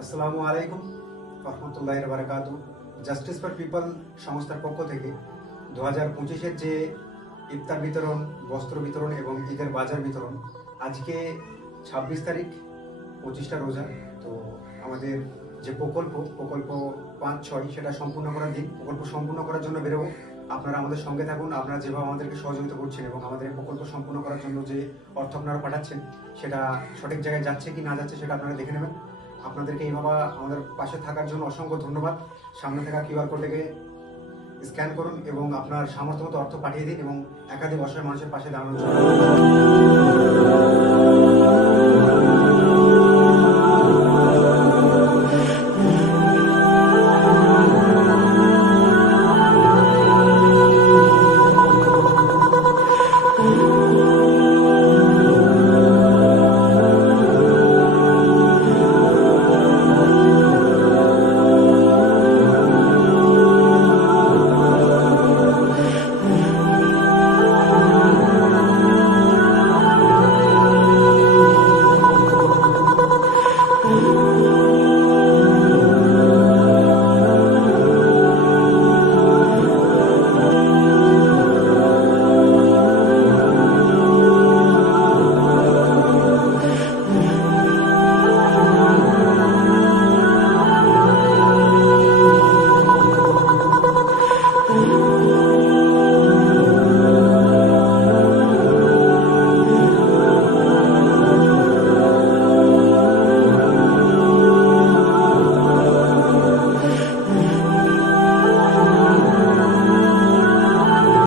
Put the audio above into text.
আসসালামু আলাইকুম রহমতুল্লাহি ওয়া বারাকাতুহু। জাস্টিস ফর পিপল সংস্থার পক্ষ থেকে 2025-এর যে ইফতার বিতরণ, বস্ত্র বিতরণ এবং ঈদের বাজার বিতরণ, আজকে 26 তারিখ, 25টা রোজা। তো আমাদের যে প্রকল্প 5-6 সেটা সম্পূর্ণ করার দিন। প্রকল্প সম্পূর্ণ করার জন্য বেরোবো। আপনারা আমাদের সঙ্গে থাকুন। আপনারা যেভাবে আমাদেরকে সহযোগিতা করছেন এবং আমাদের এই প্রকল্প সম্পূর্ণ করার জন্য যে অর্থ আপনারা পাঠাচ্ছেন, সেটা সঠিক জায়গায় যাচ্ছে কি না যাচ্ছে সেটা আপনারা দেখে নেবেন। আপনাদেরকে এইভাবে আমাদের পাশে থাকার জন্য অসংখ্য ধন্যবাদ। সামনে থাকা কিউআর কোডটাকে স্ক্যান করুন এবং আপনার সামর্থ্য মতো অর্থ পাঠিয়ে দিন এবং একাধিক অসহায় মানুষের পাশে দাঁড়ানোর জন্য।